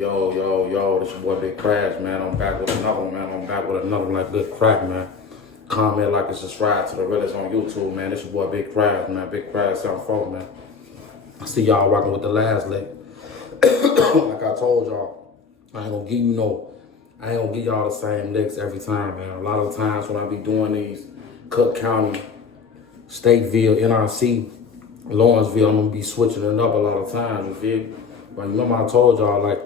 Yo, this your boy Big Crash, man. I'm back with another one, man. I'm back with another one like good crack, man. Comment, like, and subscribe to the realest on YouTube, man. This your boy Big Crash, man. Big Crash 74, man. I see y'all rocking with the last lick. Like I told y'all, I ain't gonna give y'all the same licks every time, man. A lot of times when I be doing these Cook County, Stateville, NRC, Lawrenceville, I'm gonna be switching it up a lot of times, you feel me? But remember I told y'all, like,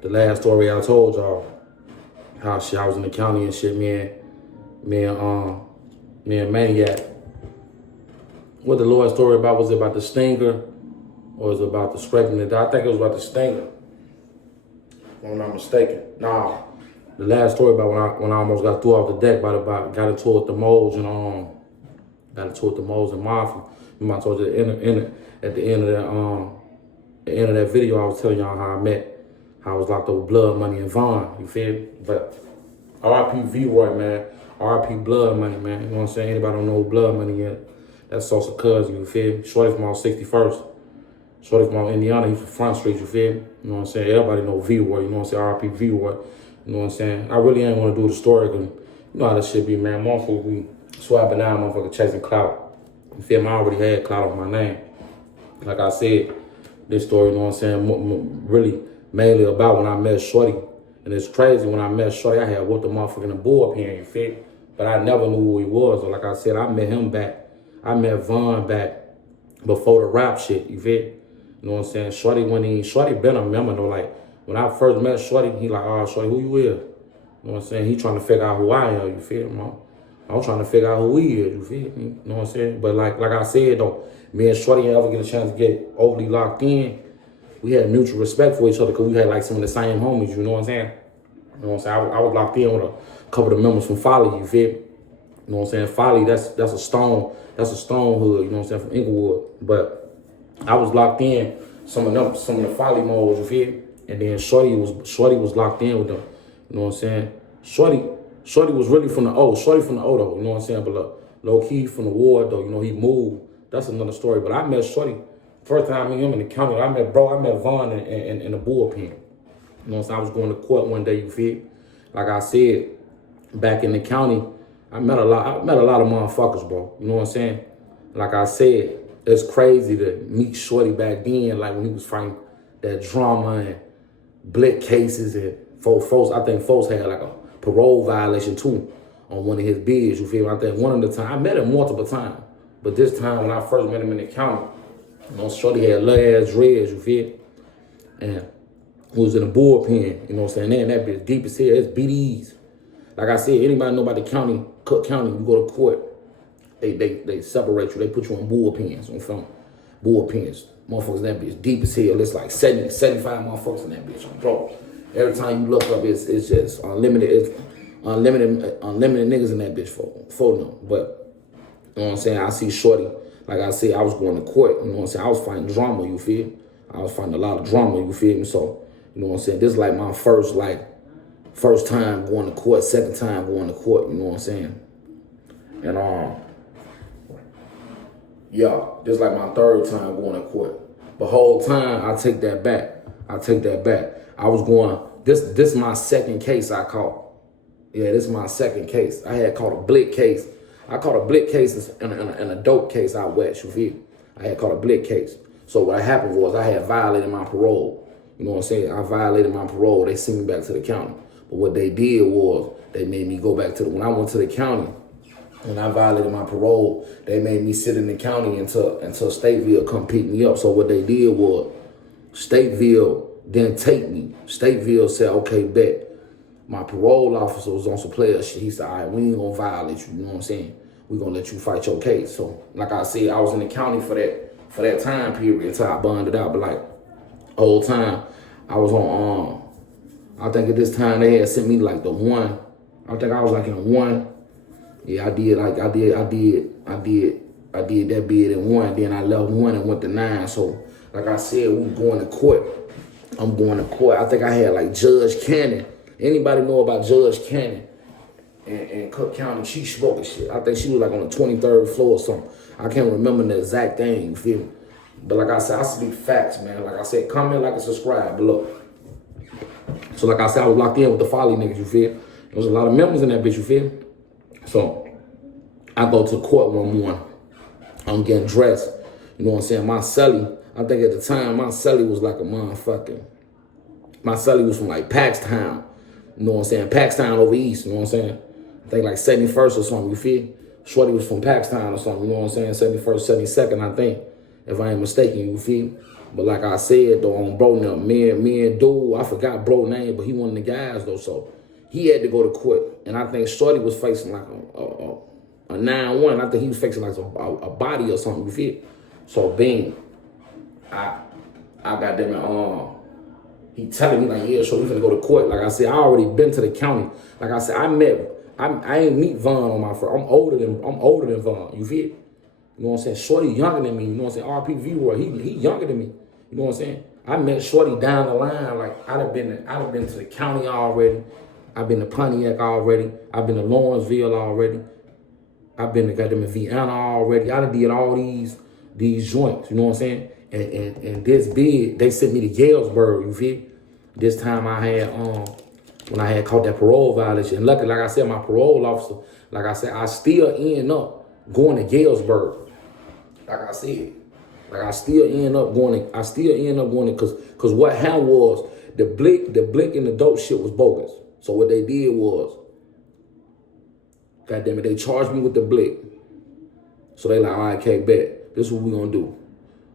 the last story I told y'all, how I was in the county and shit, me and Maniac. What the Lord story about? Was it about the stinger? Or was it about the scraping it? I think it was about the stinger, if I'm not mistaken. Nah, the last story about when I almost got threw off the deck got into it with the moles and Mafia. Remember I told you at the end of that video, I was telling y'all how I was locked up with Blood Money and Vaughn, you feel me? But R.I.P. V-Roy, man. R.I.P. Blood Money, man. You know what I'm saying? Anybody don't know Blood Money yet? That's Sosa Cousin, you feel me? Shorty from all 61st. Shorty from all Indiana, he's from Front Street, you feel me? You know what I'm saying? Everybody know V-Roy, you know what I'm saying? R.I.P. V-Roy, you know what I'm saying? I really ain't want to do the story, because you know how this shit be, man. Motherfucker be swapping out, motherfucker chasing clout. You feel me? I already had clout on my name. Like I said, this story, you know what I'm saying, really mainly about when I met Shorty. And it's crazy, when I met Shorty, I had whooped the motherfucker in the bullpen, you feel? But I never knew who he was. So like I said, I met him back. I met Vaughn back before the rap shit, you feel? You know what I'm saying? Shorty been a member though. Like, when I first met Shorty, he like, oh, Shorty, who you is? You know what I'm saying? He trying to figure out who I am, you feel me? I'm trying to figure out who he is, you feel me? You know what I'm saying? But like I said though, me and Shorty didn't ever get a chance to get overly locked in. We had mutual respect for each other because we had like some of the same homies, you know what I'm saying? You know what I'm saying? I was locked in with a couple of the members from Folly, you feel me? You know what I'm saying? Folly, that's a stone hood, you know what I'm saying, from Inglewood. But I was locked in some of the Folly modes, you feel me? And then Shorty was locked in with them. You know what I'm saying? Shorty was really from the O. Shorty from the O though, you know what I'm saying? But low key from the ward though, you know, he moved. That's another story. But I met Shorty, first time I met him in the county. I met Vaughn in the bullpen. You know what I'm saying? I was going to court one day, you feel? Like I said, back in the county, I met a lot of motherfuckers, bro. You know what I'm saying? Like I said, it's crazy to meet Shorty back then, like when he was fighting that drama and blick cases and I think folks had like a parole violation too on one of his bids, you feel me? I think one of the time, I met him multiple times, but this time when I first met him in the county, you know, Shorty had little ass dreads, you feel? And he was in the bullpen, you know what I'm saying? And that bitch deep as hell, it's BDs. Like I said, anybody know about the county, Cook County, you go to court, they separate you, they put you on bullpens, on film. Bullpens. Motherfuckers in that bitch deep as hell. It's like 75 motherfuckers in that bitch, bro. Every time you look up, it's just unlimited niggas in that bitch for them. But, you know what I'm saying? I see Shorty. Like I said, I was going to court, you know what I'm saying? I was fighting drama, you feel? I was fighting a lot of drama, you feel me? So, you know what I'm saying? This is like my first time going to court, second time going to court, you know what I'm saying? And, yeah, this is like my third time going to court. The whole time, I take that back. I was going, this is my second case I caught. Yeah, this is my second case. I had caught a blick case. I caught a blick case and a dope case out west, you feel? I had caught a blick case. So what happened was I had violated my parole. You know what I'm saying? I violated my parole. They sent me back to the county. But what they did was they made me go back when I went to the county, when I violated my parole, they made me sit in the county until Stateville come pick me up. So what they did was Stateville didn't take me. Stateville said, okay, bet. My parole officer was on some player shit. He said, all right, we ain't gonna violate you, you know what I'm saying? We gonna let you fight your case. So like I said, I was in the county for that time period until I bonded out. But like whole time I was on I think at this time they had sent me like the one. I think I was like in a one. Yeah, I did that bid in one. Then I left one and went to 9. So like I said, we going to court. I'm going to court. I think I had like Judge Cannon. Anybody know about Judge Cannon in Cook County? She spoke shit. I think she was like on the 23rd floor or something. I can't remember the exact thing, you feel me? But like I said, I speak facts, man. Like I said, comment, like, and subscribe. But look, So like I said, I was locked in with the Folly niggas, you feel? There was a lot of members in that bitch, you feel? So I go to court one morning. I'm getting dressed. You know what I'm saying? My celly, I think at the time, my celly was like a motherfucking, my celly was from like Paxtown. You know what I'm saying? Paxtown over east, you know what I'm saying? I think like 71st or something, you feel? Shorty was from Paxtown or something, you know what I'm saying? 71st, 72nd, I think, if I ain't mistaken, you feel? But like I said, though, on bro, now, me and dude, I forgot bro name, but he one of the guys, though, so he had to go to court. And I think Shorty was facing like a 9-1. I think he was facing like a body or something, you feel? So, bing, I got them, he telling me like, yeah, so we finna go to court. Like I said, I already been to the county. Like I said, I ain't meet Von on my first. I'm older than Von. You feel? You know what I'm saying? Shorty younger than me. You know what I'm saying? RP Roy, he younger than me. You know what I'm saying? I met Shorty down the line. Like I'd have been to the county already. I've been to Pontiac already. I've been to Lawrenceville already. I've been to goddamn Vienna already. I done did all these joints. You know what I'm saying? And this bid, they sent me to Galesburg. You feel? This time I had when I had caught that parole violation. And luckily, like I said, my parole officer, like I said, I still end up going to Galesburg. Like I said, like I still end up going because what happened was the blick and the dope shit was bogus. So what they did was, goddamn it, they charged me with the blick. So they like, all right, okay, bet. This is what we gonna do.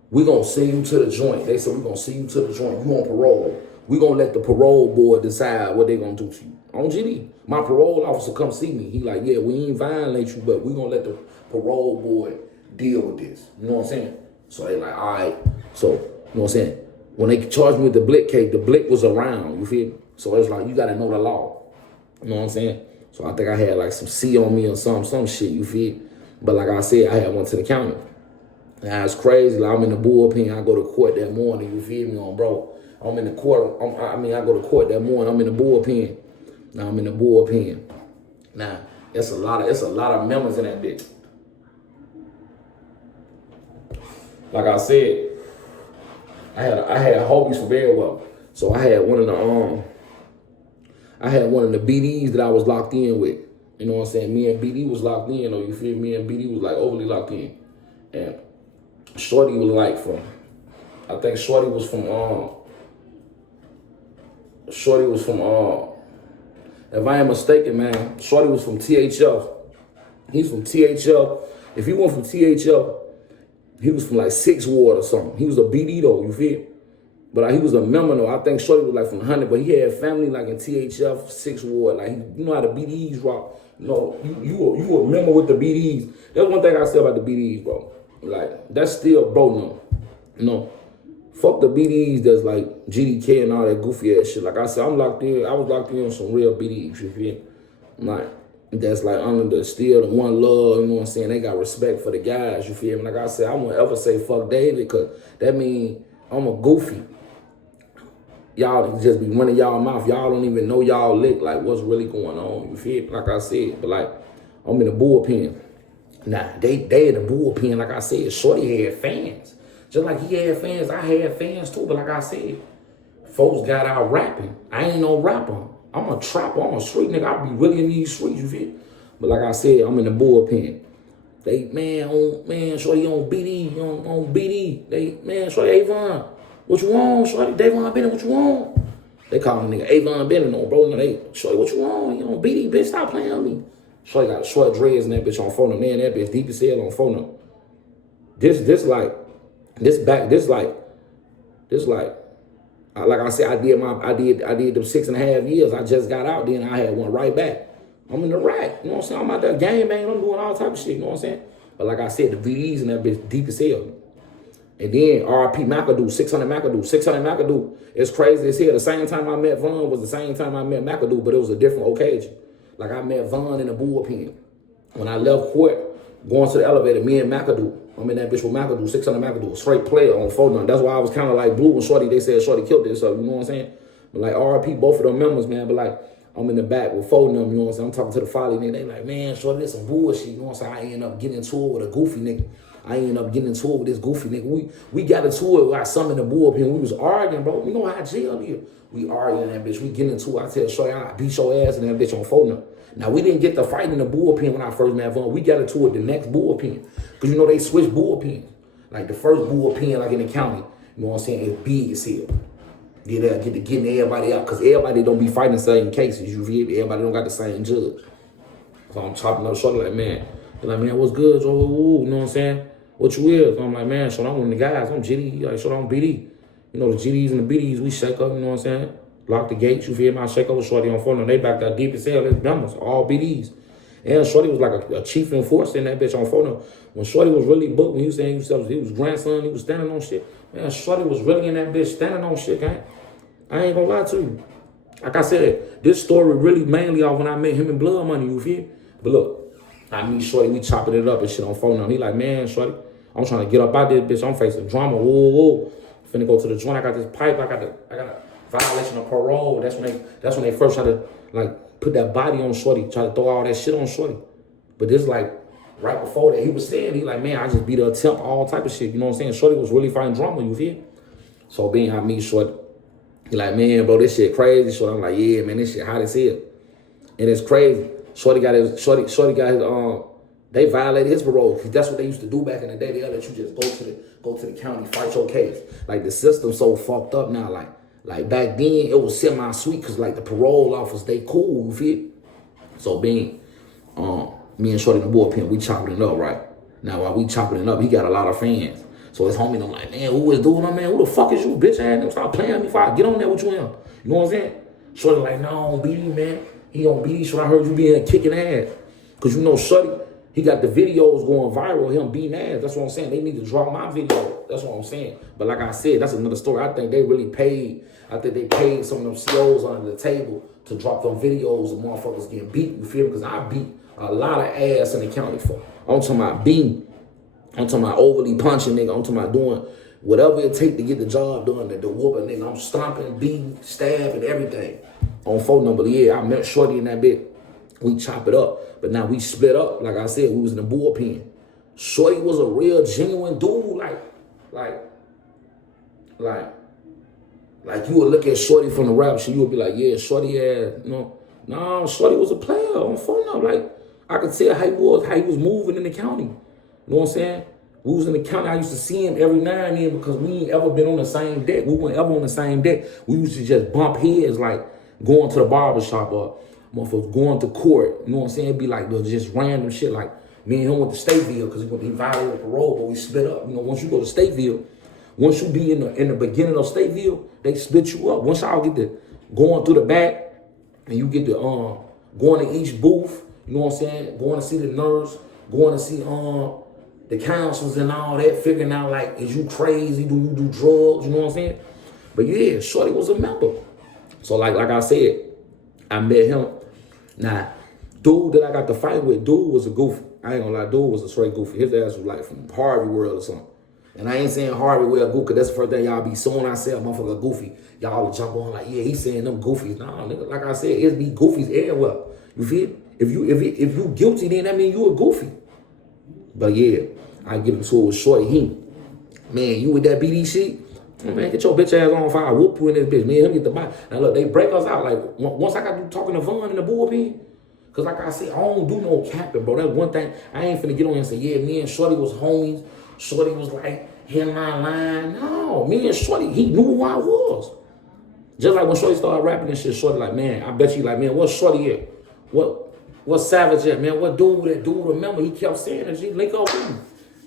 We gonna send you to the joint. They said we gonna send you to the joint. You on parole. We gonna let the parole board decide what they gonna do to you. On GD, my parole officer come see me. He like, yeah, we ain't violate you, but we gonna let the parole board deal with this. You know what I'm saying? So they like, all right. So, you know what I'm saying? When they charged me with the blick case, the blick was around, you feel me? So it's like, you gotta know the law. You know what I'm saying? So I think I had like some C on me or some shit, you feel? But like I said, I had one to the county. Now it's crazy. Like I'm in the bullpen. I go to court that morning. You feel me, on bro? I'm in the court. I go to court that morning. I'm in the bullpen. Now I'm in the bullpen. Now it's a lot of members in that bitch. Like I said, I had hobbies for very well. So I had one of the BDs that I was locked in with. You know what I'm saying? Me and BD was locked in, though. You feel me? Me and BD was like overly locked in. And Shorty was like I think Shorty was from if I ain't mistaken, man, Shorty was from THF. He's from THF. If he went from THF, he was from like 6th Ward or something. He was a BD though, you feel? But he was a member though. I think Shorty was like from 100, but he had family like in THF, 6th Ward. Like, you know how the BDs rock. No, you a member with the BDs. That's one thing I say about the BDs, bro. Like, that's still bro no. You know, fuck the BDs that's like GDK and all that goofy ass shit. Like I said, I was locked in on some real BDs, you feel? Like, that's like under the still the one love, you know what I'm saying? They got respect for the guys, you feel me? Like I said, I won't ever say fuck David, because that means I'm a goofy. Y'all just be running y'all mouth. Y'all don't even know y'all lick, like what's really going on, you feel me? Like I said, but like, I'm in the bullpen. Nah, they in the bullpen, like I said, Shorty had fans. Just like he had fans, I had fans too. But like I said, folks got out rapping. I ain't no rapper. I'm a trapper. I'm a street nigga. I be really in these streets, you feel? But like I said, I'm in the bullpen. They, Shorty on BD, on BD. Man, Shorty, Avon, what you want? Shorty, Davon Bennett, what you want? They call me nigga Avon Bennett, no, bro. Shorty, what you want? You on BD, bitch, stop playing with me. Shorty got short dreads and that bitch on phone. Man, that bitch deep as hell on phone. Like I said, I did them 6.5 years. I just got out, then I had one right back. I'm in the rack, you know what I'm saying? I'm out there game banging, I'm doing all type of shit, you know what I'm saying? But like I said, the VDs and that bitch deep as hell. And then RP McAdoo, 600 McAdoo. It's crazy as hell. The same time I met Von was the same time I met McAdoo, but it was a different occasion. Like I met Von in the bullpen. When I left court, going to the elevator, me and McAdoo, I'm in that bitch with McAdoo, 600 McAdoo, straight player on 4-9. That's why I was kind of like blue when Shorty, they said Shorty killed this, so you know what I'm saying? But like RP, both of them members, man, but like I'm in the back with 4-9, you know what I'm saying? I'm talking to the folly nigga, they like, man, Shorty, this some bullshit, you know what I'm saying? I end up getting into it with a goofy nigga. I ended up getting into it with this goofy nigga. We got into it like some in the bullpen. We was arguing, bro. You know how jail is. We arguing that bitch. We get into it. I tell Shorty, I beat your ass and that bitch on phone number. Now, we didn't get the fight in the bullpen when I first met Vaughn. We got into it the next bullpen. Because, you know, they switched bullpens. Like, the first bullpen, like in the county, you know what I'm saying, is big as hell. Get to getting everybody out. Because everybody don't be fighting the same cases. You feel me? Everybody don't got the same judge. So I'm chopping up Shorty like, man. They're like, man, what's good, Joe? You know what I'm saying? What you is? So I'm like, man, Shorty, I'm one of the guys. I'm GD. Like, Shorty, I'm BD. You know, the GDs and the BDs, we shake up, you know what I'm saying? Lock the gates, you feel me? I shake up with Shorty on phone, and they back that deep as hell. It's members, all BDs. And Shorty was like a chief enforcer in that bitch on phone. When Shorty was really booked, when he was saying he was grandson, he was standing on shit. Man, Shorty was really in that bitch standing on shit, gang. I ain't gonna lie to you. Like I said, this story really mainly off when I met him in Blood Money, you feel? But look, I meet Shorty, we chopping it up and shit on phone. He like, man, Shorty, I'm trying to get up out this bitch. I'm facing drama. Whoa. Finna go to the joint. I got this pipe. I got a violation of parole. That's when they first tried to like put that body on Shorty, try to throw all that shit on Shorty. But this like right before that, he was saying, he like, man, I just beat a attempt, all type of shit. You know what I'm saying? Shorty was really fighting drama, you feel? So being I meet Shorty, he like, man, bro, this shit crazy. Shorty, I'm like, yeah, man, this shit hot as hell. And it's crazy. Shorty got his they violated his parole. Cause that's what they used to do back in the day. They'll let you just go to the county, fight your case. Like the system's so fucked up now. Like back then it was semi-sweet because like the parole officers, they cool, you feel? So being me and Shorty in the bullpen, we chopping it up, right? Now while we chopping it up, he got a lot of fans. So his homie, I'm like, man, who is doing that, man? Who the fuck is you, bitch ass? Stop playing with me before I get on there with you in. You know what I'm saying? Shorty like, no, BD, man. He on BD, so I heard you being kicking ass. Cause you know Shorty, he got the videos going viral, him beating ass. That's what I'm saying. They need to drop my video. That's what I'm saying. But like I said, that's another story. I think they really paid. I think they paid some of them COs under the table to drop them videos of motherfuckers getting beat. You feel me? Because I beat a lot of ass in the county for. I'm talking about beating. I'm talking about overly punching, nigga. I'm talking about doing whatever it take to get the job done. The whooping, nigga. I'm stomping, beating, stabbing, everything. On phone number, yeah, I met Shorty in that bit. We chop it up. But now we split up. Like I said, we was in the bullpen. Shorty was a real, genuine dude. Like you would look at Shorty from the rap shit, you would be like, yeah, Shorty had, you know. No, Shorty was a player on phone up. Like, I could tell how he was moving in the county. You know what I'm saying? We was in the county. I used to see him every now and then because we ain't ever been on the same deck. We weren't ever on the same deck. We used to just bump heads like going to the barbershop or motherfuckers going to court. You know what I'm saying? It'd be like just random shit. Like me and him went to Stateville because he violated parole, but we split up. You know, once you go to Stateville, once you be in the beginning of Stateville, they split you up. Once y'all get to going through the back and you get to going to each booth, you know what I'm saying? Going to see the nurse, going to see the counsels and all that, figuring out like, is you crazy? Do you do drugs? You know what I'm saying? But yeah, Shorty was a member. So like I said, I met him. Now, dude that I got to fight with, dude was a goofy. I ain't gonna lie, dude was a straight goofy. His ass was like from Harvey World or something. And I ain't saying Harvey World goofy, because that's the first thing y'all be suing. I said, motherfucker goofy. Y'all would jump on like, yeah, he's saying them goofies. Nah, nigga, like I said, it's be goofies everywhere. You feel? If you guilty, then that mean you a goofy. But yeah, I get into it with Shorty. Man, you with that BD shit? Man, get your bitch ass on fire. I whoop you in this bitch. Me and him get the body. Now look, they break us out. Like once I got to talking to Vaughn in the bullpen, cause like I said, I don't do no capping, bro. That's one thing. I ain't finna get on and say, yeah, me and Shorty was homies. Shorty was like, in my line. No, me and Shorty, he knew who I was. Just like when Shorty started rapping and shit, Shorty like, man, I bet you like, man, what's Shorty at? What Savage at, man? What dude that dude remember? He kept saying that shit, link up with me.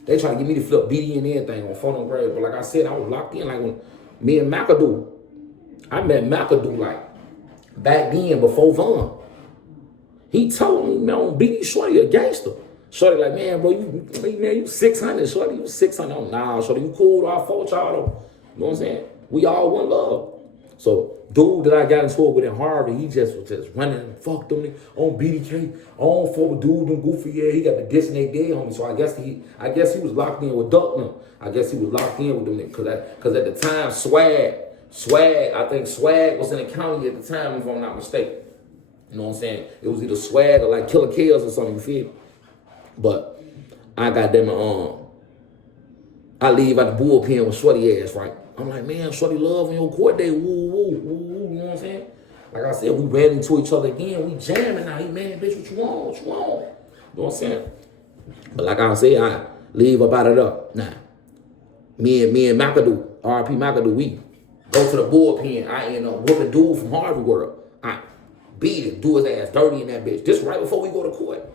They try to get me to flip BD and everything on phone and grade. But like I said, I was locked in. Like when me and McAdoo, I met McAdoo like back then before Vaughn. He told me, man, on BD Shorty a gangster. Shorty like, man, bro, you 600, Shorty, you 600. I'm, nah, Shorty, you cool, I fought y'all though. You know what I'm saying? We all one love. So dude that I got into it with in Harvard, he just was just running and fucked them on BDK. On for a dude and goofy, yeah, he got the diss and they dead on me. So I guess he was locked in with Duck now. I guess he was locked in with them because at the time Swag, I think Swag was in the county at the time, if I'm not mistaken. You know what I'm saying? It was either Swag or like Killer Kills or something, you feel me? But I got them I leave out the bullpen with Shorty ass, right? I'm like, man, Shorty love on your court day, woo, woo, woo, woo, you know what I'm saying? Like I said, we ran into each other again, we jamming now. He, man, bitch, what you want, what you want? You know what I'm saying? But like I said, I leave about it up. Nah, me and McAdoo, R.I.P. McAdoo, we go to the bullpen. I end up whooping dude from Harvey World. I beat him, do his ass dirty in that bitch. This right before we go to court.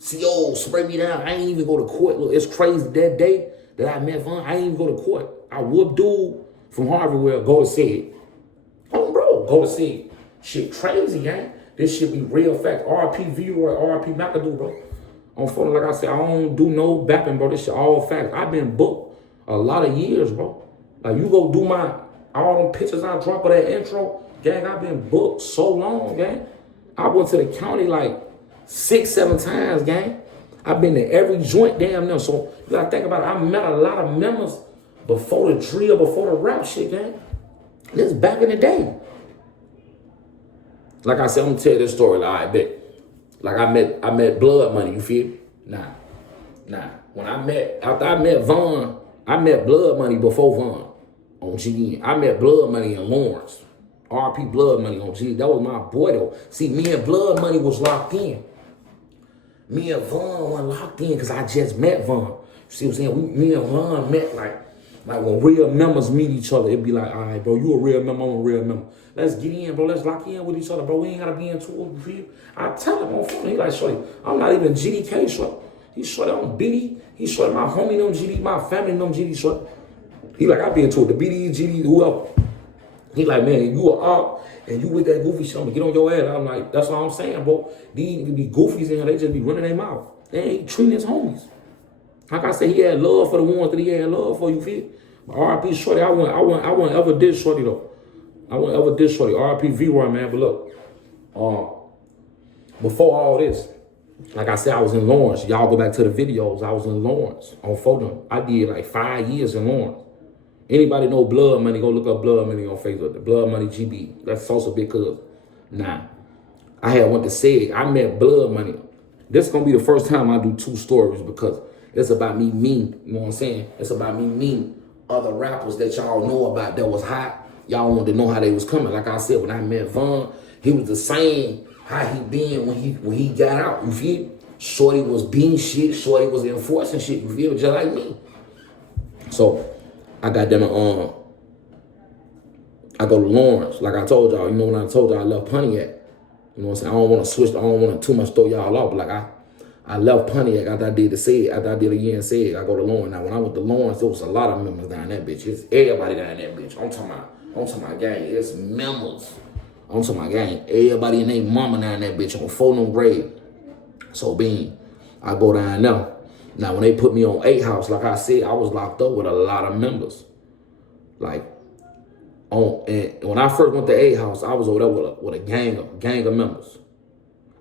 CO spray me down. I ain't even go to court. Look, it's crazy that day that I met Von. I ain't even go to court. I whooped dude from Harvey World. Go to see it. Oh, bro, go to see it. Shit crazy, gang. This shit be real fact. R.I.P. V-Roy, R.I.P. McAdoo, bro. On phone, like I said, I don't do no bapping, bro. This shit all facts. I've been booked a lot of years, bro. Like, you go do all them pictures I drop of that intro, gang, I've been booked so long, gang. I went to the county like 6-7 times, gang. I've been to every joint damn near. So you gotta think about it. I met a lot of members before the drill, before the rap shit, gang. This is back in the day. Like I said, I'm gonna tell you this story, like, I bet. Like I met Blood Money, you feel me? Nah. When after I met Von, I met Blood Money before Von on GN. I met Blood Money in Lawrence. RP Blood Money on GN. That was my boy though. See, me and Blood Money was locked in. Me and Von weren't locked in because I just met Von. You see what I'm saying? Me and Von met like when real members meet each other, it'd be like, all right, bro, you a real member, I'm a real member. Let's get in, bro. Let's lock in with each other, bro. We ain't gotta be into it. I tell him on phone. He like, shorty, I'm not even GDK, shorty. He shorty on BD. He shorty my homie them GD, my family them GD, shorty. He like, I be into it. The BD, GD, whoever. He like, man, you are up and you with that goofy shit, I'm gonna get on your ass. I'm like, that's what I'm saying, bro. These be goofies in here, they just be running their mouth. They ain't treating his homies. Like I said, he had love for the ones that he had love for, you feel? But RIP Shorty, I wouldn't ever diss Shorty though. I wouldn't ever diss Shorty. RIP V-Roy, man. But look, before all this, like I said, I was in Lawrence. Y'all go back to the videos. I was in Lawrence on photo. I did like 5 years in Lawrence. Anybody know Blood Money, go look up Blood Money on Facebook. The Blood Money GB. That's also big cuz. Nah. I had went to SEG. I met Blood Money. This is going to be the first time I do 2 stories because it's about me meeting, you know what I'm saying? It's about me meeting other rappers that y'all know about that was hot. Y'all wanted to know how they was coming. Like I said, when I met Von, he was the same how he been when he got out, you feel? Shorty was being shit. Shorty was enforcing shit, you feel? Just like me. So, I got them I go to Lawrence. Like I told y'all, you know, when I told y'all I left Pontiac. You know what I'm saying? I don't want to switch. I don't want to too much throw y'all off. But like I left Pontiac after I did the SEG. After I did a year in SEG, I go to Lawrence. Now when I went to Lawrence, there was a lot of members down that bitch. It's everybody down that bitch. I'm talking about gang. It's members. I'm talking about gang. Everybody and their mama down that bitch on phone grade. So being, I go down there. Now when they put me on 8 House, like I said, I was locked up with a lot of members. Like and when I first went to 8 House, I was over there with a gang of members.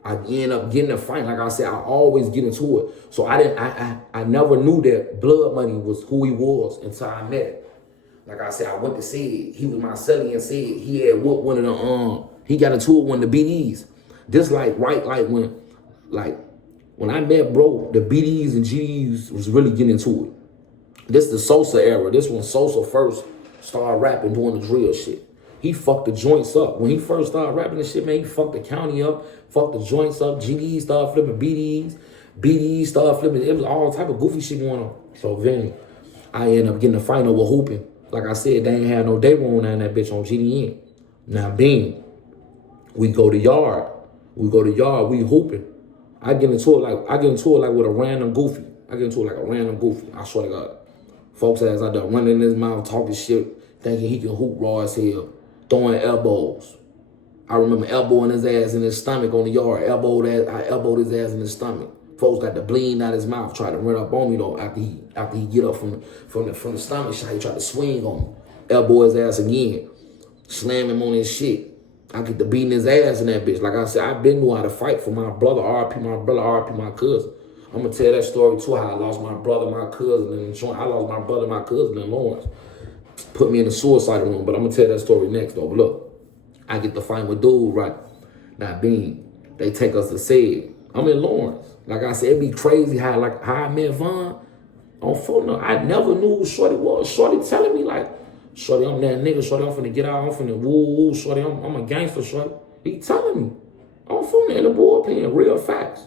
I end up getting a fight. Like I said, I always get into it. So I never knew that Blood Money was who he was until I met him. Like I said, I went to see it. He was my celly and said he had whooped one of the he got into it one of the BDs. This like when I met bro, the BDs and GDs was really getting into it. This the Sosa era. This when Sosa first started rapping, doing the drill shit. He fucked the joints up. When he first started rapping this shit, man, he fucked the county up, fucked the joints up. GDs started flipping BDs started flipping. It was all type of goofy shit going on. So then I ended up getting a fight over hooping. Like I said, they ain't had no day room down that bitch on GDN. Now, being, we go to yard, we hooping. I get into it like with a random goofy. I swear to God. Folks ass out there running in his mouth, talking shit, thinking he can hoop raw as hell, throwing elbows. I remember elbowing his ass in his stomach on the yard. I elbowed his ass in his stomach. Folks got the bleeding out his mouth, tried to run up on me though after he get up from the stomach shot. He tried to swing on me. Elbow his ass again. Slam him on his shit. I get to beating his ass in that bitch. Like I said, I been knew how to fight for my brother, RP my cousin. I'm gonna tell that story too, how I lost my brother, my cousin in the joint. I lost my brother, my cousin in Lawrence. Put me in the suicide room, but I'm gonna tell that story next though. But look, I get to fight with dude, right? Now Bean, they take us to SEG. I'm in Lawrence. Like I said, it'd be crazy how I met Von. On phone, no, I never knew who Shorty was. Shorty telling me like, Shorty, I'm that nigga. Shorty, I'm finna get out. I'm finna woo. Shorty, I'm a gangster. Shorty, he telling me on phone in the bullpen, real facts.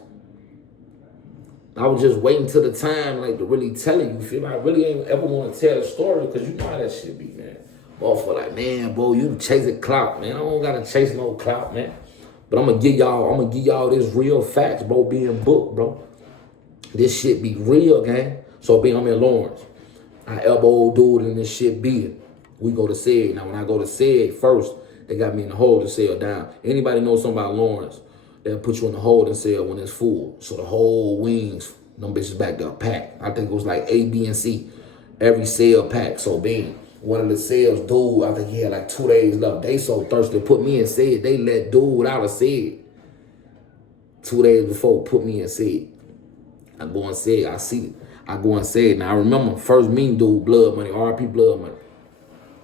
I was just waiting till the time, like, to really tell it. You feel me? I really ain't ever want to tell the story because you know how that shit be, man. Motherfucker like, man, bro, you chasing clout, man. I don't gotta chase no clout, man. But I'm gonna give y'all this real facts, bro, being booked, bro. This shit be real, gang. So I'm in Lawrence. I elbow dude in this shit beating. We go to SED. Now when I go to SED first, they got me in the holding cell down. Anybody know something about Lawrence? They'll put you in the holding cell when it's full. So the whole wings, them bitches back there packed. I think it was like A, B, and C. Every cell packed. So being one of the cells, dude, I think he had like 2 days left. They so thirsty to put me in SED. They let dude out of SED. 2 days before, put me in SED. I go and SED. I go and SED. Now I remember first meeting dude, Blood Money, RP Blood Money.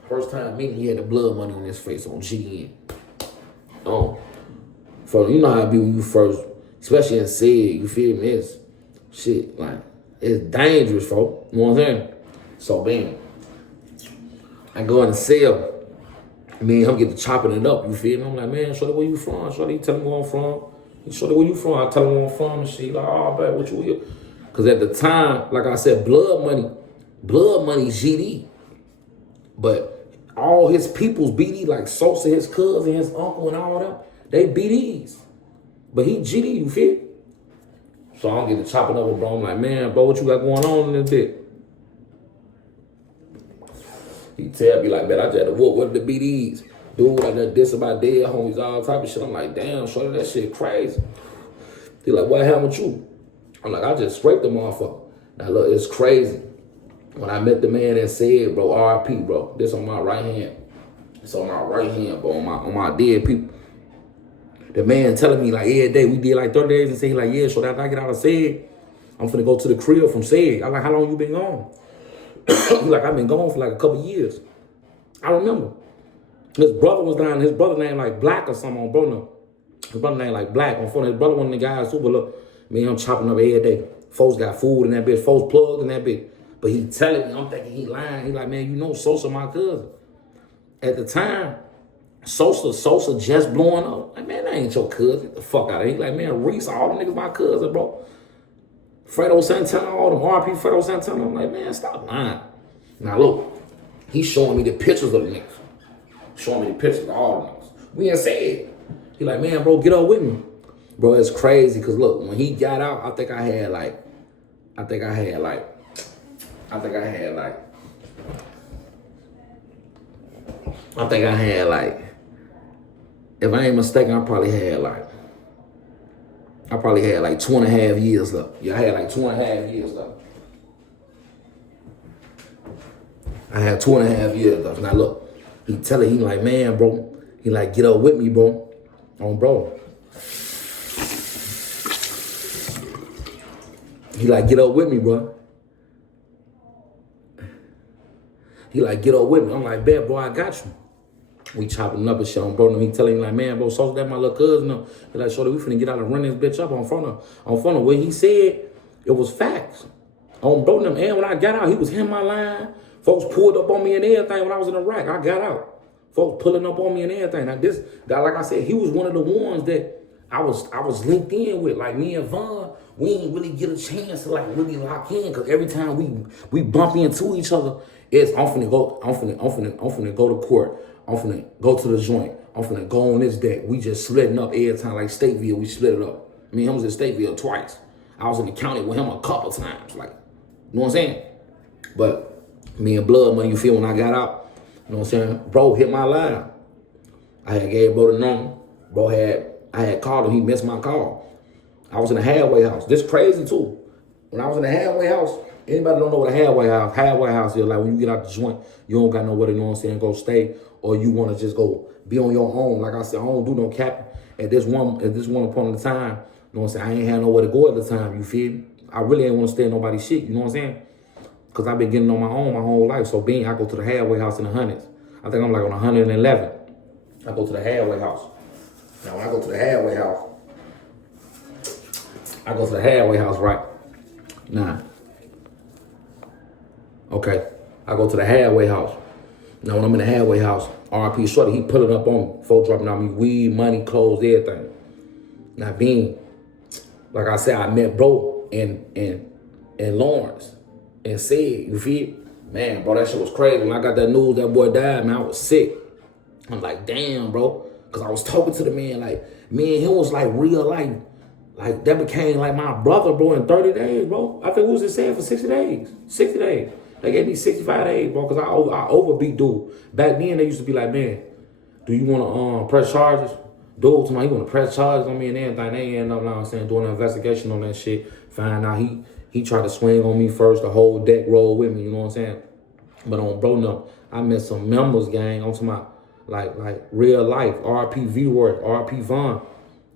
First time meeting, he had the blood money on his face on GN. So you know how it be when you first, especially in SED, you feel me? It's shit, like, it's dangerous, folks. You know what I'm saying? So, bam. I go in the cell. Me and him get to chopping it up, you feel me? I'm like, man, Shorty, where you from? Shorty, tell me where I'm from. He, Shorty, where you from? I tell him where I'm from and shit. He like, oh, bet, what you here? Because at the time, like I said, blood money GD. But all his people's BD, like Sosa, his cousin, his uncle, and all that, they BDs. But he GD, you feel? So I don't get to chopping up with bro. I'm like, man, bro, what you got going on in this bit? He tell me like, man, I just had to walk with the BDs. Dude, I done this about dead homies, all type of shit. I'm like, damn, Shorty, that shit crazy. He like, what happened with you? I'm like, I just scraped the motherfucker. Now look, it's crazy. When I met the man that said, bro, RP, bro, this on my right hand. It's on my right hand, bro, on my dead people. The man telling me like every day, we did like 30 days and say, like, yeah, so after I get out of SED, I'm finna go to the crib from SED. I'm like, how long you been gone? He's like, I've been gone for like a couple years. I remember. His brother was down, his brother named like Black or something on Bruno. His brother named like Black on phone. His brother one of the guys super look. Me, I'm chopping up every day. Folks got food in that bitch. Folks plugged in that bitch. But he telling me, I'm thinking he lying. He like, man, you know Sosa, my cousin. At the time, Sosa just blowing up. Like, man, that ain't your cousin. Get the fuck out of here. He like, man, Reese, all them niggas my cousin, bro. Fredo Santana, all them RP Fredo Santana. I'm like, man, stop lying. Now look, he's showing me the pictures of the niggas. Showing me the pictures of all the niggas. We ain't said. He like, man, bro, get up with me. Bro, it's crazy, because look, when he got out, I think I had like, if I ain't mistaken, I probably had like 2.5 years left. Yeah, I had like 2.5 years left. I had 2.5 years left. Now look, he like, man, bro, he like, get up with me, bro. Bro. He like, get up with me, bro. He like, get up with me. I'm like, bet, bro, I got you. We chopping up and shit on bro. And he telling me like, man, bro, so that my little cousin. He like, shorty, we finna get out and run this bitch up on front of what he said. It was facts. On bro them. And when I got out, he was in my line. Folks pulled up on me and everything when I was in Iraq. I got out. Folks pulling up on me and everything. Now this guy, like I said, he was one of the ones that I was linked in with. Like me and Vaughn, we ain't really get a chance to like really lock in, because every time we bump into each other, it's I'm finna go to court. I'm finna go to the joint. I'm finna go on this deck. We just splitting up every time, like Stateville, we split it up. Me and him was in Stateville twice. I was in the county with him a couple times, like, you know what I'm saying? But me and Blood Money, you feel, when I got out, you know what I'm saying? Bro hit my line. I had gave bro the number. I had called him, he missed my call. I was in a halfway house. This crazy too. When I was in the halfway house, anybody don't know what a halfway house is, like when you get out the joint, you don't got nowhere to, you know what I'm saying, go stay, or you want to just go be on your own. Like I said, I don't do no capping. At this one point in time, you know what I'm saying, I ain't had nowhere to go at the time, you feel me? I really ain't want to stay in nobody's shit, you know what I'm saying? Because I've been getting on my own my whole life. So being, I go to the halfway house in the hundreds. I think I'm like on 111. I go to the halfway house. Now when I go to the halfway house, right? Nah. Okay. I go to the halfway house. Now, when I'm in the halfway house, RP Shorty, he pulling up on me. Folks dropping on me weed, money, clothes, everything. Now, being, like I said, I met bro in Lawrence and said, you feel? Man, bro, that shit was crazy. When I got that news that boy died, man, I was sick. I'm like, damn, bro. Because I was talking to the man, like, me and him was like real life. Like, that became like my brother, bro, in 30 days, bro. I think we was in San for 60 days. 60 days. They gave me 65 days, bro, because I overbeat dude. Back then, they used to be like, man, do you want to press charges? Dude to me, he want to press charges on me and everything. They end up, you know what I'm saying, doing an investigation on that shit. Find out he tried to swing on me first, the whole deck roll with me, you know what I'm saying? But on bro, no, I met some members, gang, on to my, like real life, RP V-Word, RP Vaughn.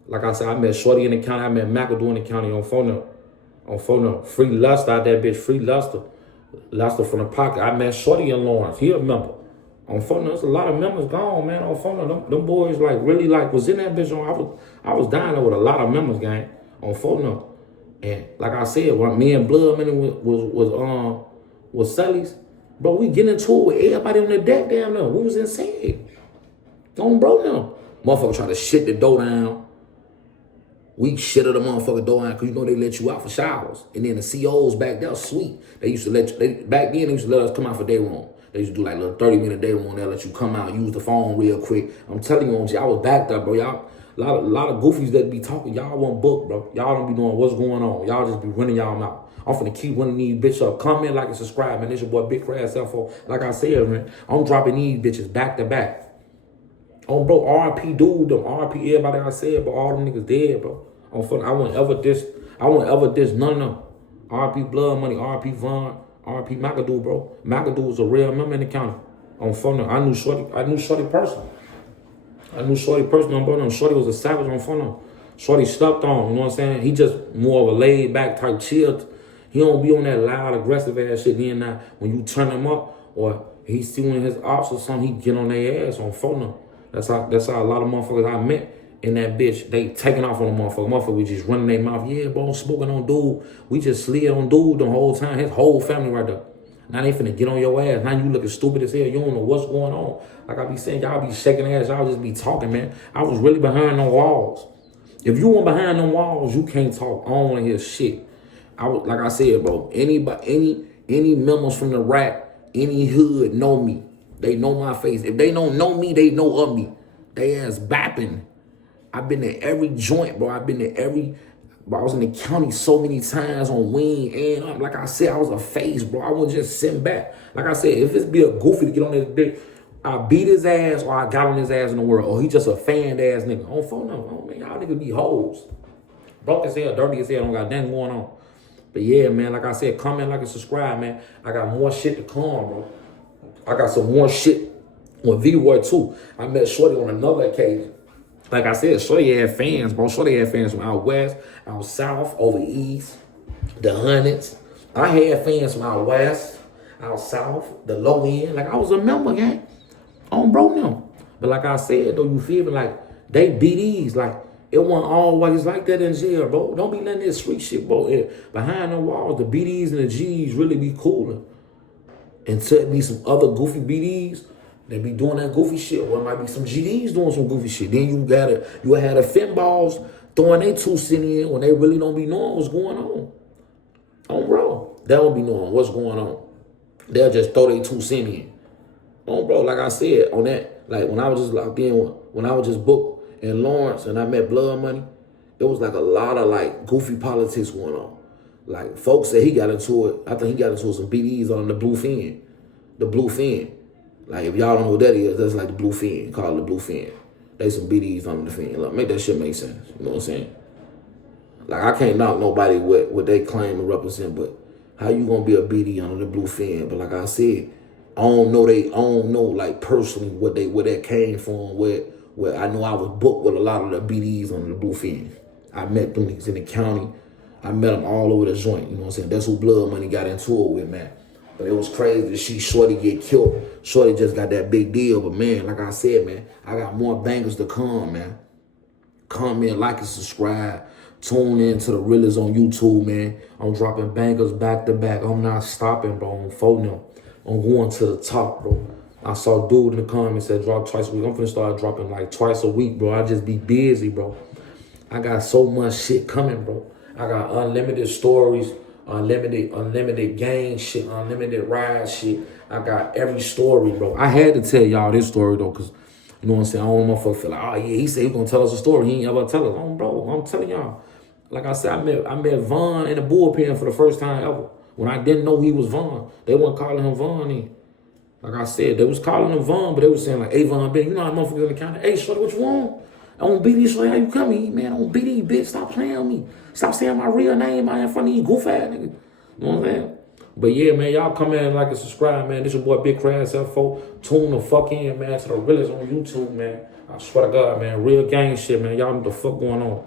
Like I said, I met Shorty in the county, I met McAdoo in the county on phone up. On phone up. Free Luster out that bitch, free Luster. Luster from the pocket. I met Shorty in Lawrence. He a member. On phone, there's a lot of members gone, man. On phone, them boys like really like was in that bitch. I was dying there with a lot of members, gang. On phone, and like I said, when me and Blood man was Sully's, bro, we get into it with everybody on the deck down there. We was insane. On bro now, motherfucker try to shit the door down. We shit at the motherfucker door down because you know they let you out for showers. And then the COs back there, sweet. They used to back then they used to let us come out for day room. They used to do like a little 30-minute day room. They'll let you come out, use the phone real quick. I'm telling you, I was backed up, bro. Y'all, a lot of goofies that be talking, y'all want book, bro. Y'all don't be knowing what's going on. Y'all just be running y'all mouth. I'm finna keep running these bitches up. Comment, like, and subscribe, man. This your boy Big Crash F4. Like I said, man, I'm dropping these bitches back to back. Oh, bro, RP dude, them RP everybody I said, but all them niggas dead, bro. On phone, I won't ever diss none of them. RP Blood Money, RP Vaughn, RP McAdoo, bro. McAdoo was a real member in the county. On phone, I knew Shorty personally. Bro. Shorty was a savage on phone. Shorty slept on, you know what I'm saying? He just more of a laid back type chill. He don't be on that loud, aggressive ass shit. Then now, when you turn him up or he's stealing his ops or something, he get on their ass on phone. That's how a lot of motherfuckers I met in that bitch, they taking off on the motherfucker. Motherfucker, we just running their mouth. Yeah, bro, I'm smoking on dude. We just slid on dude the whole time. His whole family right there. Now they finna get on your ass. Now you looking stupid as hell. You don't know what's going on. Like I be saying, y'all be shaking ass. Y'all just be talking, man. I was really behind them walls. If you weren't behind them walls, you can't talk. I don't want to hear shit. I was, like I said, bro, any members from the rack, any hood know me. They know my face. If they don't know me, they know of me. They ass bapping. I've been to every joint, bro. I've been to bro, I was in the county so many times on wing. And like I said, I was a face, bro. I was just sitting back. Like I said, if it's be a goofy to get on this dick, I beat his ass or I got on his ass in the world. Or he just a fan ass nigga. On phone number. Oh, man, y'all niggas be hoes. Broke as hell, dirty as hell, don't got nothing going on. But yeah, man, like I said, comment, like, and subscribe, man. I got more shit to come, bro. I got some more shit on V-Roy too. I met Shorty on another occasion. Like I said, Shorty had fans, bro. Shorty had fans from out west, out south, over east, the hundreds. I had fans from out west, out south, the low end. Like I was a member, gang. On bro now. But like I said, though, you feel me? Like they BDs, like it wasn't always like that in jail, bro. Don't be letting this street shit, bro. Behind the walls, the BDs and the G's really be cooler. Until it be some other goofy BDs, they be doing that goofy shit. Or it might be some GDs doing some goofy shit. Then you had the fin balls throwing their 2 cents in when they really don't be knowing what's going on. Oh, bro. They don't be knowing what's going on. They'll just throw their 2 cents in. Oh, bro, like I said, on that, like when I was just locked in, when I was just booked in Lawrence and I met Blood Money, it was like a lot of like goofy politics going on. Like folks said he got into it. I think he got into some BDs on the Blue Fin. The Blue Fin. Like if y'all don't know what that is, that's like the Blue Fin. Call it the Blue Fin. They some BDs on the fin. Like, make that shit make sense. You know what I'm saying? Like I can't knock nobody what they claim and represent, but how you gonna be a BD under the Blue Fin? But like I said, I don't know like personally where that came from, where I know I was booked with a lot of the BDs under the Blue Fin. I met them niggas in the county. I met them all over the joint, you know what I'm saying? That's who Blood Money got into it with, man. But it was crazy to see Shorty get killed. Shorty just got that big deal. But, man, like I said, man, I got more bangers to come, man. Comment, like, and subscribe. Tune in to the realest on YouTube, man. I'm dropping bangers back to back. I'm not stopping, bro. I'm folding them. I'm going to the top, bro. I saw a dude in the comments said drop twice a week. I'm finna start dropping like twice a week, bro. I just be busy, bro. I got so much shit coming, bro. I got unlimited stories, unlimited gang shit, unlimited ride shit. I got every story, bro. I had to tell y'all this story, though, because, you know what I'm saying? I don't want motherfuckers feel like, oh, yeah, he said he's going to tell us a story. He ain't ever tell us. Oh, bro, I'm telling y'all. Like I said, I met Von in the bullpen for the first time ever. When I didn't know he was Von. They weren't calling him Von then. Like I said, they was calling him Von, but they was saying like, hey, Von, Ben, you know how motherfuckers in the county, hey, shorty, what you want? I don't beat these, shorty, how you coming? Man, I don't beat these, bitch. Stop playing with me. Stop saying my real name out in front of you, goof ass nigga. You know what I'm saying? But yeah, man, y'all come in, like and subscribe, man. This your boy Big Crash F4. Tune the fuck in, man, to the realest on YouTube, man. I swear to God, man. Real gang shit, man. Y'all know what the fuck going on.